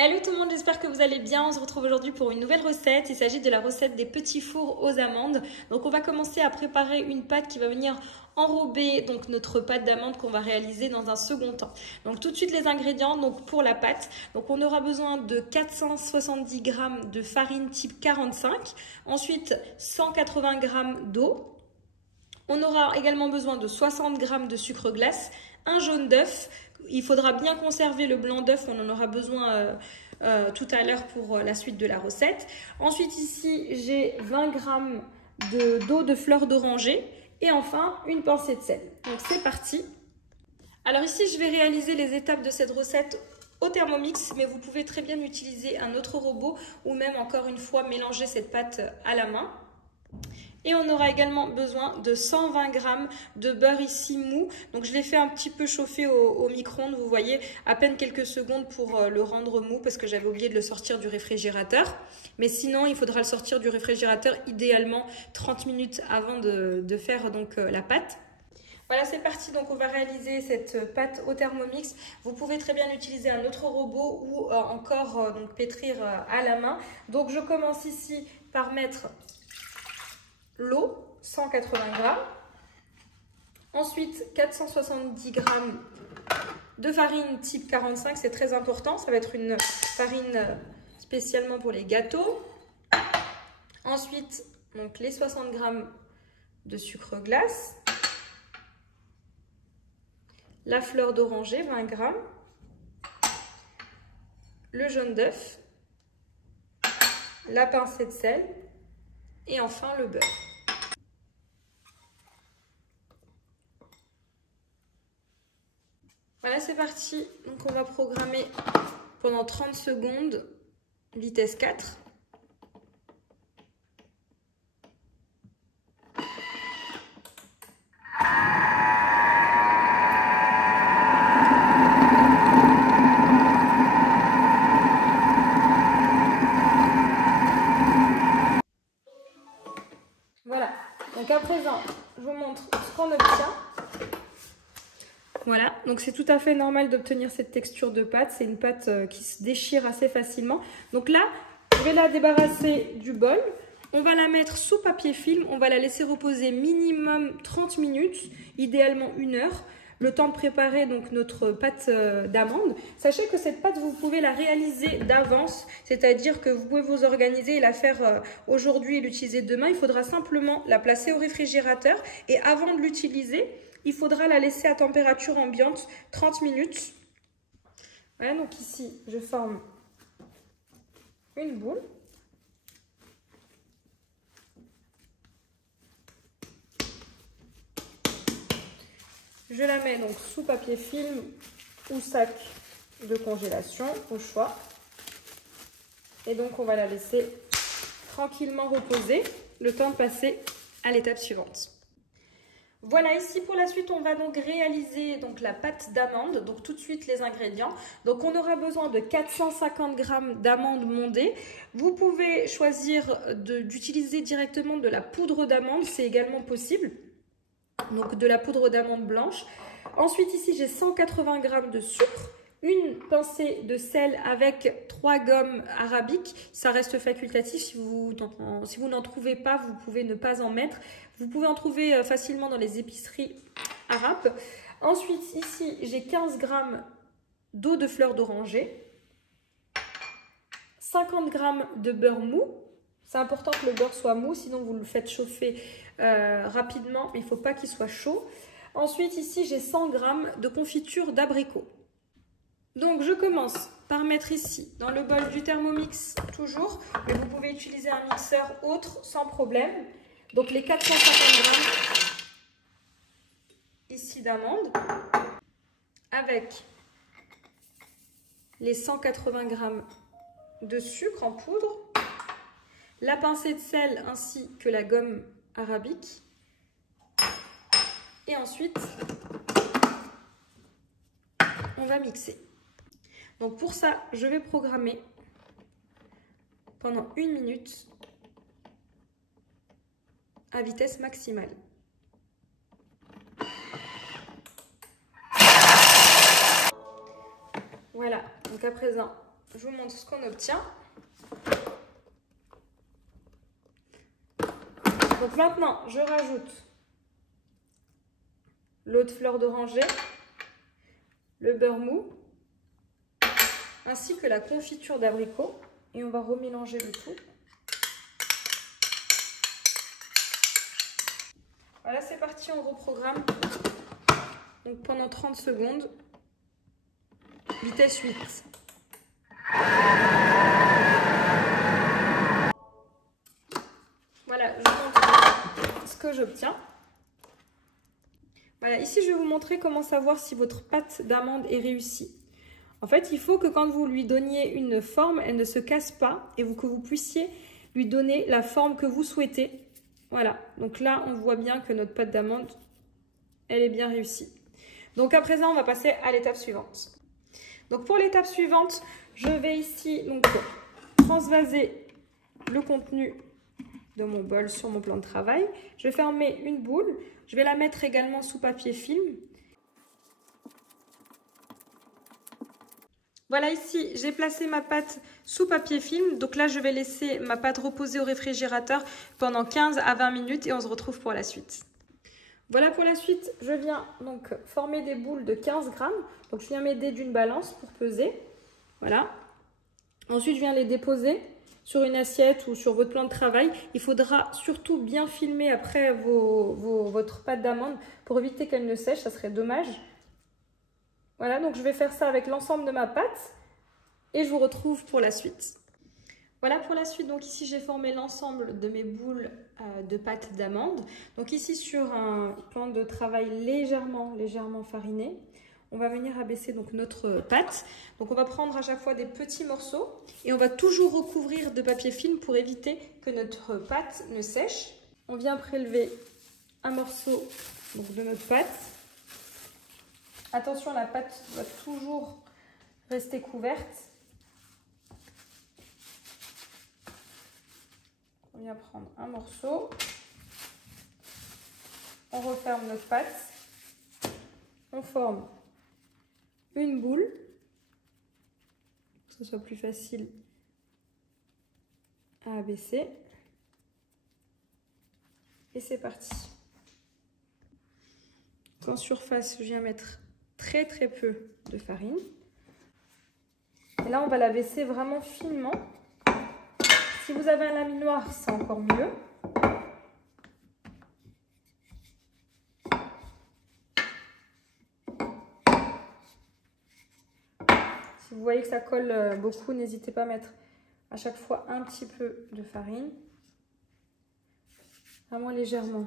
Hello tout le monde, j'espère que vous allez bien. On se retrouve aujourd'hui pour une nouvelle recette. Il s'agit de la recette des petits fours aux amandes. Donc on va commencer à préparer une pâte qui va venir enrober donc notre pâte d'amande qu'on va réaliser dans un second temps. Donc tout de suite les ingrédients donc pour la pâte. Donc on aura besoin de 470 g de farine type 45, ensuite 180 g d'eau. On aura également besoin de 60 g de sucre glace, un jaune d'œuf. Il faudra bien conserver le blanc d'œuf, on en aura besoin tout à l'heure pour la suite de la recette. Ensuite ici, j'ai 20 g d'eau de fleur d'oranger et enfin une pincée de sel. Donc c'est parti. Alors ici, je vais réaliser les étapes de cette recette au Thermomix, mais vous pouvez très bien utiliser un autre robot ou même encore une fois mélanger cette pâte à la main. Et on aura également besoin de 120 g de beurre ici mou. Donc je l'ai fait un petit peu chauffer au micro-ondes, vous voyez, à peine quelques secondes pour le rendre mou parce que j'avais oublié de le sortir du réfrigérateur. Mais sinon, il faudra le sortir du réfrigérateur idéalement 30 minutes avant de faire donc la pâte. Voilà, c'est parti. Donc on va réaliser cette pâte au Thermomix. Vous pouvez très bien utiliser un autre robot ou encore donc pétrir à la main. Donc je commence ici par mettre l'eau, 180 g. Ensuite, 470 g de farine type 45, c'est très important. Ça va être une farine spécialement pour les gâteaux. Ensuite, donc les 60 g de sucre glace. La fleur d'oranger, 20 g. Le jaune d'œuf. La pincée de sel. Et enfin le beurre. Voilà, c'est parti. Donc on va programmer pendant 30 secondes, vitesse 4. Voilà, donc à présent, je vous montre ce qu'on obtient. Voilà, donc c'est tout à fait normal d'obtenir cette texture de pâte. C'est une pâte qui se déchire assez facilement. Donc là, je vais la débarrasser du bol. On va la mettre sous papier film. On va la laisser reposer minimum 30 minutes, idéalement 1 heure. Le temps de préparer donc notre pâte d'amande. Sachez que cette pâte, vous pouvez la réaliser d'avance, c'est-à-dire que vous pouvez vous organiser et la faire aujourd'hui et l'utiliser demain. Il faudra simplement la placer au réfrigérateur et avant de l'utiliser, il faudra la laisser à température ambiante 30 minutes. Voilà, donc ici, je forme une boule. Je la mets donc sous papier film ou sac de congélation, au choix. Et donc, on va la laisser tranquillement reposer, le temps de passer à l'étape suivante. Voilà, ici pour la suite, on va donc réaliser donc la pâte d'amande. Donc tout de suite les ingrédients. Donc on aura besoin de 450 g d'amandes mondées. Vous pouvez choisir d'utiliser directement de la poudre d'amande, c'est également possible. Donc de la poudre d'amande blanche. Ensuite ici j'ai 180 g de sucre, une pincée de sel avec 3 gommes arabiques. Ça reste facultatif, si vous n'en trouvez pas, vous pouvez ne pas en mettre. Vous pouvez en trouver facilement dans les épiceries arabes. Ensuite ici j'ai 15 g d'eau de fleur d'oranger, 50 g de beurre mou. C'est important que le beurre soit mou, sinon vous le faites chauffer rapidement, mais il ne faut pas qu'il soit chaud. Ensuite, ici, j'ai 100 g de confiture d'abricot. Donc, je commence par mettre ici, dans le bol du Thermomix, toujours, mais vous pouvez utiliser un mixeur autre sans problème. Donc, les 450 g ici d'amandes, avec les 180 g de sucre en poudre, la pincée de sel ainsi que la gomme arabique. Et ensuite, on va mixer. Donc pour ça, je vais programmer pendant 1 minute à vitesse maximale. Voilà, donc à présent, je vous montre ce qu'on obtient. Donc maintenant, je rajoute l'eau de fleur d'oranger, le beurre mou, ainsi que la confiture d'abricot. Et on va remélanger le tout. Voilà, c'est parti, on reprogramme. Donc pendant 30 secondes, vitesse 8. Voilà, je vous montre ce que j'obtiens. Voilà, ici je vais vous montrer comment savoir si votre pâte d'amande est réussie. En fait, il faut que quand vous lui donniez une forme, elle ne se casse pas et que vous puissiez lui donner la forme que vous souhaitez. Voilà, donc là, on voit bien que notre pâte d'amande, elle est bien réussie. Donc à présent, on va passer à l'étape suivante. Donc pour l'étape suivante, je vais ici donc transvaser le contenu de mon bol sur mon plan de travail. Je vais fermer une boule. Je vais la mettre également sous papier film. Voilà, ici, j'ai placé ma pâte sous papier film. Donc là, je vais laisser ma pâte reposer au réfrigérateur pendant 15 à 20 minutes et on se retrouve pour la suite. Voilà pour la suite, je viens donc former des boules de 15 grammes. Donc je viens m'aider d'une balance pour peser. Voilà. Ensuite, je viens les déposer sur une assiette ou sur votre plan de travail. Il faudra surtout bien filmer après votre pâte d'amande pour éviter qu'elle ne sèche, ça serait dommage. Voilà, donc je vais faire ça avec l'ensemble de ma pâte et je vous retrouve pour la suite. Voilà pour la suite, donc ici j'ai formé l'ensemble de mes boules de pâte d'amande. Donc ici sur un plan de travail légèrement fariné, on va venir abaisser donc notre pâte. Donc on va prendre à chaque fois des petits morceaux et on va toujours recouvrir de papier film pour éviter que notre pâte ne sèche. On vient prélever un morceau donc, de notre pâte. Attention, la pâte doit toujours rester couverte. On vient prendre un morceau. On referme notre pâte. On forme une boule. Que ce soit plus facile à abaisser. Et c'est parti. En surface, je viens mettre très peu de farine. Et là, on va la baisser vraiment finement. Si vous avez un laminoir, c'est encore mieux. Si vous voyez que ça colle beaucoup, n'hésitez pas à mettre à chaque fois un petit peu de farine. Vraiment légèrement.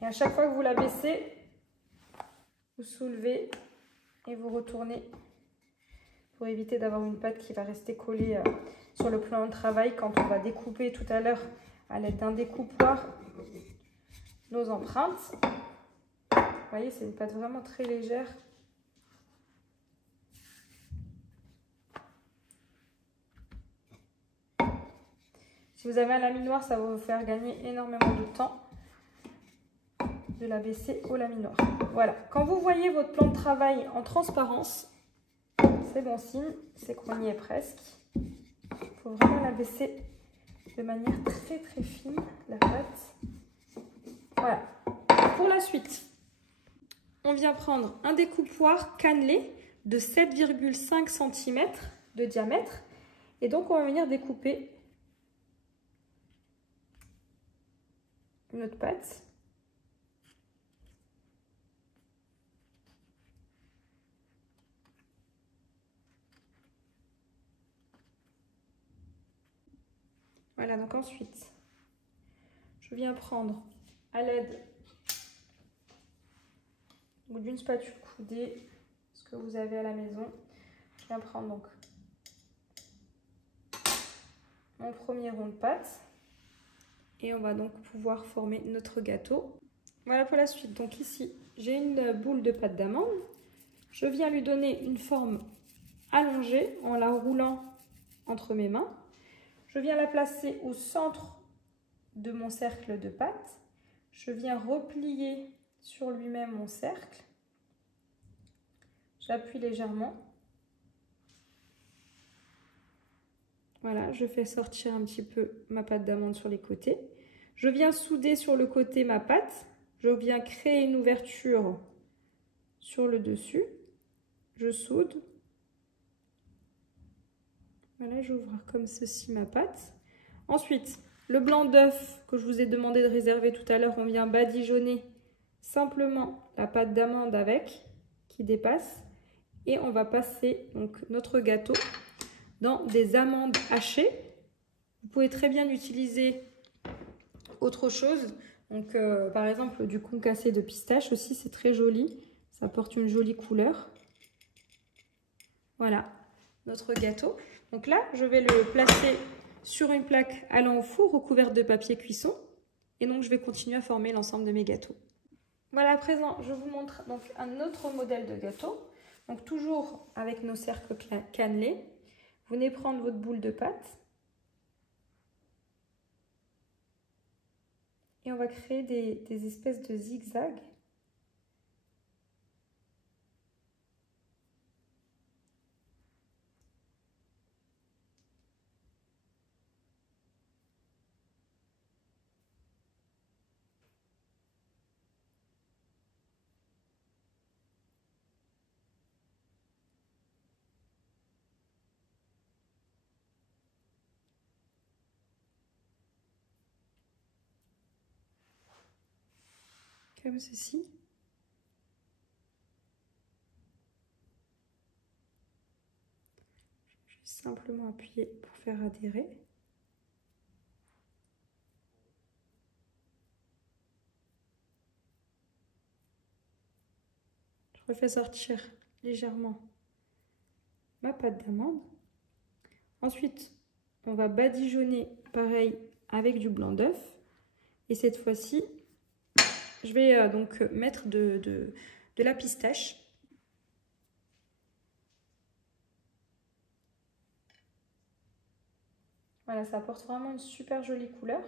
Et à chaque fois que vous la baissez, vous soulevez et vous retournez pour éviter d'avoir une pâte qui va rester collée sur le plan de travail quand on va découper tout à l'heure à l'aide d'un découpoir nos empreintes. Vous voyez, c'est une pâte vraiment très légère. Si vous avez un laminoir, ça va vous faire gagner énormément de temps de la baisser au laminoir. Voilà, quand vous voyez votre plan de travail en transparence, c'est bon signe, c'est qu'on y est presque. Il faut vraiment la baisser de manière très fine, la pâte. Voilà. Pour la suite, on vient prendre un découpoir cannelé de 7,5 cm de diamètre. Et donc, on va venir découper notre pâte. Voilà, donc ensuite, je viens prendre à l'aide d'une spatule coudée, ce que vous avez à la maison, je viens prendre donc mon premier rond de pâte et on va donc pouvoir former notre gâteau. Voilà pour la suite. Donc ici, j'ai une boule de pâte d'amande. Je viens lui donner une forme allongée en la roulant entre mes mains. Je viens la placer au centre de mon cercle de pâte. Je viens replier sur lui-même mon cercle. J'appuie légèrement. Voilà, je fais sortir un petit peu ma pâte d'amande sur les côtés. Je viens souder sur le côté ma pâte. Je viens créer une ouverture sur le dessus. Je soude. Voilà, j'ouvre comme ceci ma pâte. Ensuite, le blanc d'œuf que je vous ai demandé de réserver tout à l'heure, on vient badigeonner simplement la pâte d'amande avec, qui dépasse. Et on va passer donc notre gâteau dans des amandes hachées. Vous pouvez très bien utiliser autre chose. Donc, par exemple, du concassé de pistache aussi, c'est très joli. Ça apporte une jolie couleur. Voilà, notre gâteau. Donc là, je vais le placer sur une plaque allant au four recouverte de papier cuisson. Et donc, je vais continuer à former l'ensemble de mes gâteaux. Voilà, à présent, je vous montre donc un autre modèle de gâteau. Donc, toujours avec nos cercles cannelés. Vous venez prendre votre boule de pâte. Et on va créer des espèces de zigzags. Comme ceci. Je vais simplement appuyer pour faire adhérer. Je refais sortir légèrement ma pâte d'amande. Ensuite, on va badigeonner pareil avec du blanc d'œuf. Et cette fois-ci, je vais donc mettre de la pistache. Voilà, ça apporte vraiment une super jolie couleur.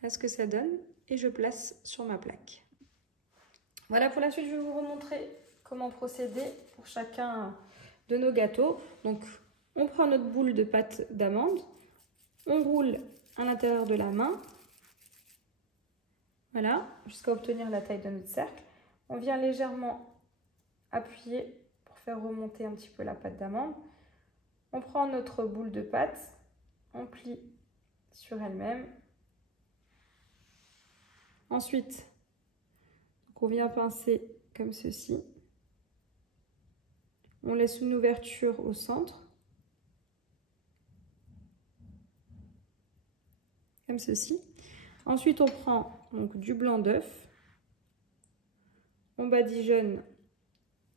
Voilà ce que ça donne. Et je place sur ma plaque. Voilà, pour la suite, je vais vous remontrer comment procéder pour chacun de nos gâteaux. Donc, on prend notre boule de pâte d'amande. On roule à l'intérieur de la main. Voilà, jusqu'à obtenir la taille de notre cercle. On vient légèrement appuyer pour faire remonter un petit peu la pâte d'amande. On prend notre boule de pâte, on plie sur elle-même. Ensuite, on vient pincer comme ceci. On laisse une ouverture au centre. Comme ceci. Ensuite, on prend donc du blanc d'œuf. On badigeonne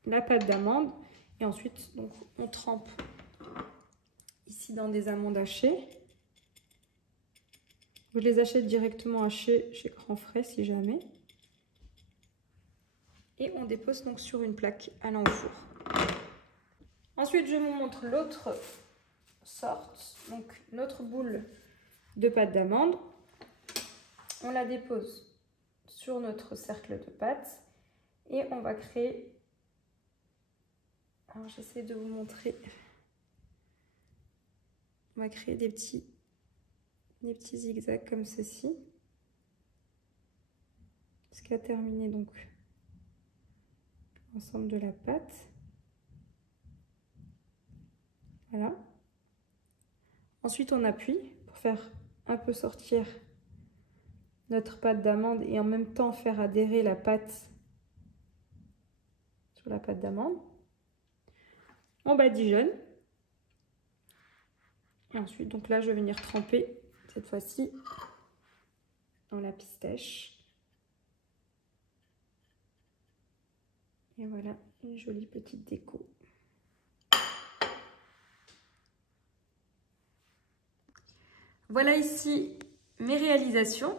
la pâte d'amande. Et ensuite, donc, on trempe ici dans des amandes hachées. Je les achète directement hachées chez Grand Frais si jamais. Et on dépose donc sur une plaque allant au four. Ensuite, je vous montre l'autre sorte. Donc, notre boule de pâte d'amande. On la dépose sur notre cercle de pâte et on va créer, alors j'essaie de vous montrer, on va créer des petits zigzags comme ceci, jusqu'à terminer donc l'ensemble de la pâte. Voilà. Ensuite, on appuie pour faire un peu sortir notre pâte d'amande et en même temps faire adhérer la pâte sur la pâte d'amande. On badigeonne. Et ensuite, donc là, je vais venir tremper cette fois-ci dans la pistache. Et voilà, une jolie petite déco. Voilà ici mes réalisations.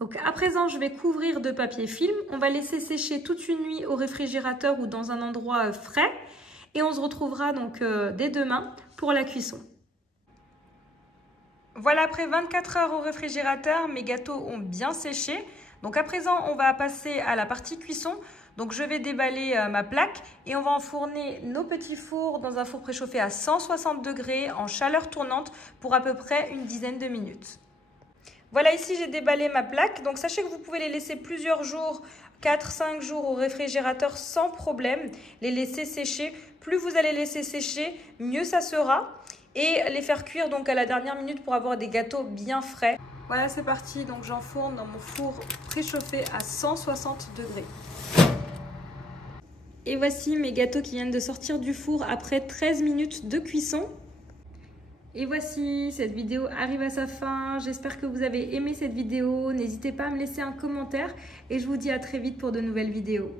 Donc à présent, je vais couvrir de papier film. On va laisser sécher toute une nuit au réfrigérateur ou dans un endroit frais. Et on se retrouvera donc dès demain pour la cuisson. Voilà, après 24 heures au réfrigérateur, mes gâteaux ont bien séché. Donc à présent, on va passer à la partie cuisson. Donc je vais déballer ma plaque et on va enfourner nos petits fours dans un four préchauffé à 160 degrés en chaleur tournante pour à peu près une dizaine de minutes. Voilà, ici j'ai déballé ma plaque. Donc sachez que vous pouvez les laisser plusieurs jours, 4-5 jours au réfrigérateur sans problème. Les laisser sécher. Plus vous allez laisser sécher, mieux ça sera. Et les faire cuire donc à la dernière minute pour avoir des gâteaux bien frais. Voilà, c'est parti. Donc j'enfourne dans mon four préchauffé à 160 degrés. Et voici mes gâteaux qui viennent de sortir du four après 13 minutes de cuisson. Et voici, cette vidéo arrive à sa fin. J'espère que vous avez aimé cette vidéo. N'hésitez pas à me laisser un commentaire et je vous dis à très vite pour de nouvelles vidéos.